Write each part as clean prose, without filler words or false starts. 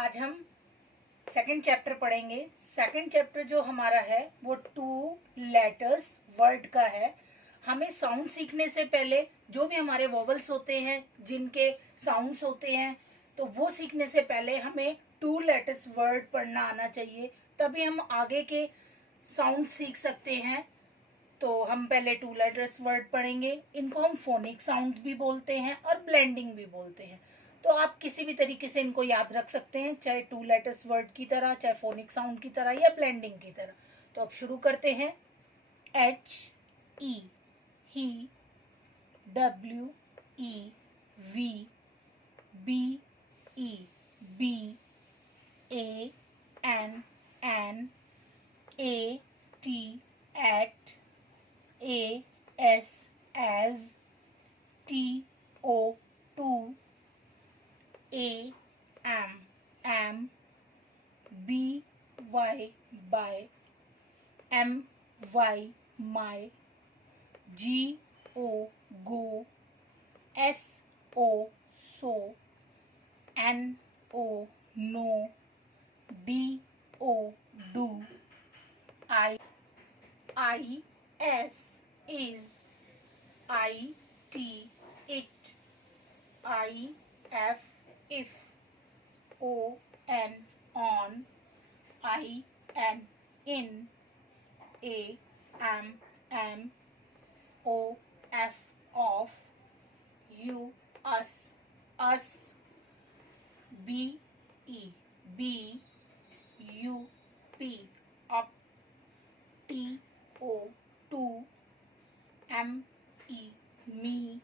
आज हम second chapter पढ़ेंगे। सेकंड चैप्टर जो हमारा है वो 2 लेटर्स वर्ड का है। हमें साउंड सीखने से पहले जो भी हमारे वोवल्स होते हैं, जिनके साउंड्स होते हैं, तो वो सीखने से पहले हमें 2 लेटर्स वर्ड पढ़ना आना चाहिए, तभी हम आगे के साउंड सीख सकते हैं। तो हम पहले 2 लेटर्स वर्ड पढ़ेंगे। इनको हम फोनिक साउंड भी बोलते हैं और ब्लेंडिंग भी बोलते हैं। तो आप किसी भी तरीके से इनको याद रख सकते हैं, चाहे 2 लेटर्स वर्ड की तरह, चाहे फोनिक साउंड की तरह या ब्लेंडिंग की तरह। तो अब शुरू करते हैं। H E, he, W E, V, B E, B, A N, A T, at, A S, as, T O, to, A am, B Y, by, M Y, my, G O, go, S O, so, N O, no, D O, do, I S, is, I T, it, I F, if, O N, on, I N, in, A am, O F, off, U us, B E, B, U P, up, T O, to, M E, me,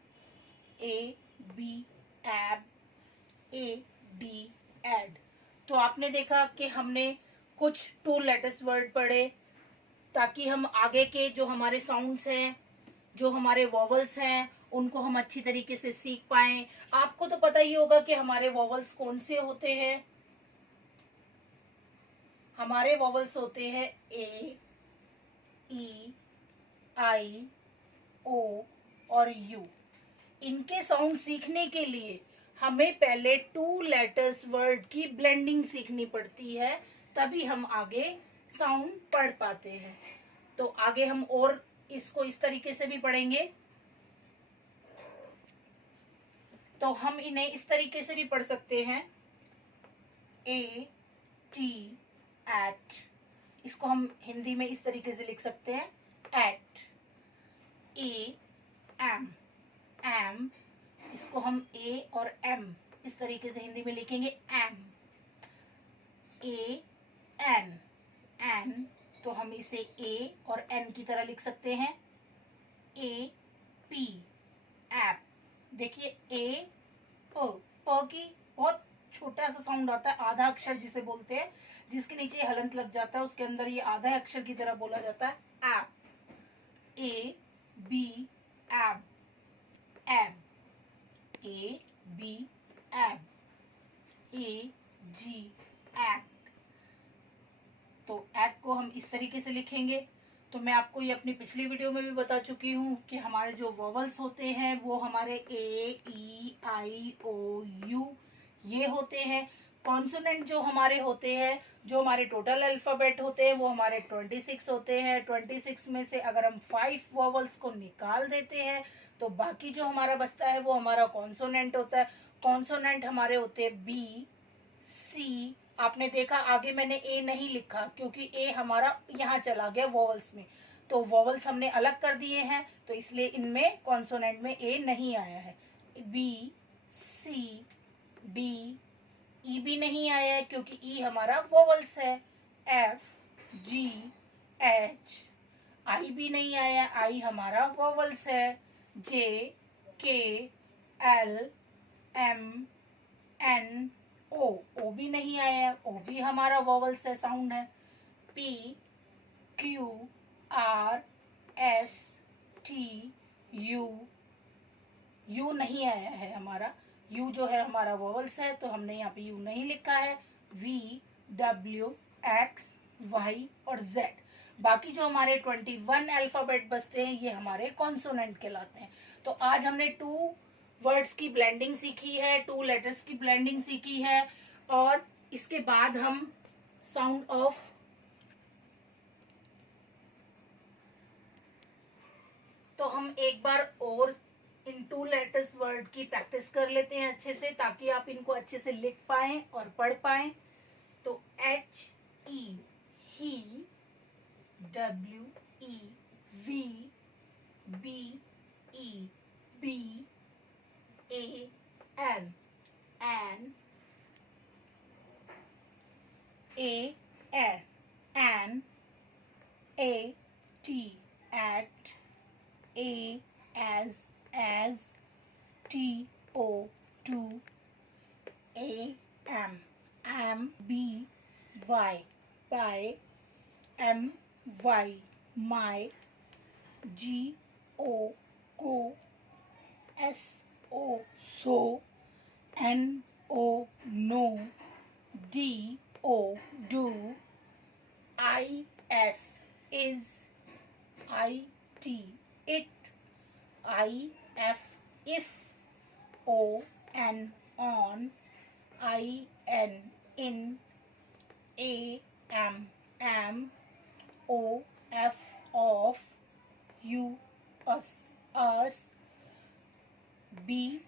A B, ab, A D, add। तो आपने देखा कि हमने कुछ 2 letters word पढ़े, ताकि हम आगे के जो हमारे साउंड्स हैं, जो हमारे वोवल्स हैं, उनको हम अच्छी तरीके से सीख पाएं। आपको तो पता ही होगा कि हमारे वोवल्स कौन से होते हैं। हमारे वोवल्स होते हैं ए, ई, आई, ओ और यू। इनके साउंड सीखने के लिए हमें पहले 2 लेटर्स वर्ड की ब्लेंडिंग सीखनी पड़ती है, तभी हम आगे साउंड पढ़ पाते हैं। तो आगे हम और इसको इस तरीके से भी पढ़ेंगे। तो हम इन्हें इस तरीके से भी पढ़ सकते हैं। A T, at. इसको हम हिंदी में इस तरीके से लिख सकते हैं, एट। A M, M. इसको हम ए और एम इस तरीके से हिंदी में लिखेंगे, एम। A N, N. तो हम इसे ए और एन की तरह लिख सकते हैं, ए पी, एप। देखिए ए प की बहुत छोटा सा साउंड आता है, आधा अक्षर जिसे बोलते हैं, जिसके नीचे हलंत लग जाता है, उसके अंदर ये आधा अक्षर की तरह बोला जाता है, एप। ए बी, एब, एब। ए बी, एब। ए जी, एक्ट। तो एक्ट को हम इस तरीके से लिखेंगे। तो मैं आपको ये अपनी पिछली वीडियो में भी बता चुकी हूँ कि हमारे जो वोवल्स होते हैं वो हमारे ए, ई, आई, ओ, यू ये होते हैं। कॉन्सोनेंट जो हमारे होते हैं, जो हमारे टोटल अल्फाबेट होते हैं, वो हमारे 26 होते हैं। 26 में से अगर हम 5 वोवल्स को निकाल देते हैं तो बाकी जो हमारा बचता है वो हमारा कॉन्सोनेंट होता है। कॉन्सोनेंट हमारे होते हैं बी, सी। आपने देखा आगे मैंने ए नहीं लिखा क्योंकि ए हमारा यहाँ चला गया वोवल्स में, तो वोवल्स हमने अलग कर दिए हैं, तो इसलिए इनमें कॉन्सोनेंट में ए नहीं आया है। बी, सी, डी, ई भी नहीं आया है क्योंकि ई हमारा वोवल्स है। एफ, जी, एच। आई भी नहीं आया, आई हमारा वोवल्स है। जे, के, एल, एम, एन, ओ। ओ भी नहीं आया, ओ भी हमारा वोवल्स है, साउंड है। P, Q, R, S, T, U. U नहीं आया है हमारा, यू जो है हमारा वोवल्स है, तो हमने यहाँ पे यू नहीं लिखा है। वी, डब्ल्यू, एक्स, वाई और जेड। बाकी जो हमारे 21 अल्फाबेट बचते हैं ये हमारे कॉन्सोनेंट कहलाते हैं। तो आज हमने 2 वर्ड्स की ब्लेंडिंग सीखी है, 2 लेटर्स की ब्लेंडिंग सीखी है और इसके बाद हम साउंड ऑफ तो हम एक बार और इन 2 लेटर्स वर्ड की प्रैक्टिस कर लेते हैं अच्छे से, ताकि आप इनको अच्छे से लिख पाएं और पढ़ पाएं। तो HE he, WE we, BE be, AN an, an, AT at, as, TO to, am, by, my, my, go, so, no, do, is, it, if, on, in, am, of, us, be,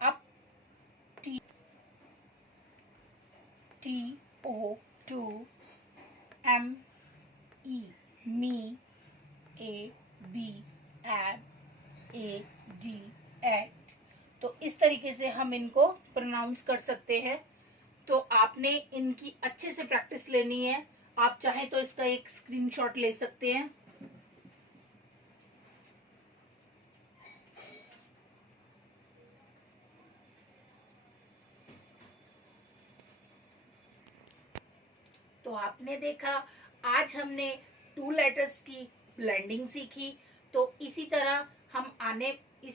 up, to, me, ab, at। तो इस तरीके से हम इनको pronounce कर सकते हैं। तो आपने इनकी अच्छे से प्रैक्टिस लेनी है। आप चाहें तो इसका एक स्क्रीनशॉट ले सकते हैं। तो आपने देखा, आज हमने 2 लेटर्स की ब्लेंडिंग सीखी। तो इसी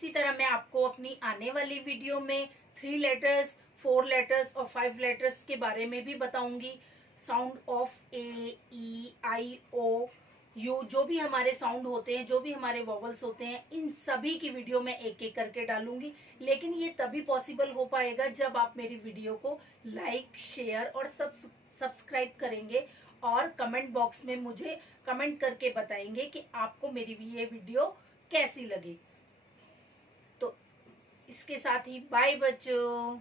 तरह मैं आपको अपनी आने वाली वीडियो में 3 लेटर्स, 4 लेटर्स और 5 लेटर्स के बारे में भी बताऊंगी। Sound of A, E, I, O, U, जो भी हमारे साउंड होते हैं, जो भी हमारे वॉवल्स होते हैं, इन सभी की वीडियो मैं एक एक करके डालूंगी। लेकिन ये तभी पॉसिबल हो पाएगा जब आप मेरी वीडियो को लाइक, शेयर और सब्सक्राइब करेंगे और कमेंट बॉक्स में मुझे कमेंट करके बताएंगे कि आपको मेरी ये वीडियो कैसी लगी। तो इसके साथ ही बाय बच्चों।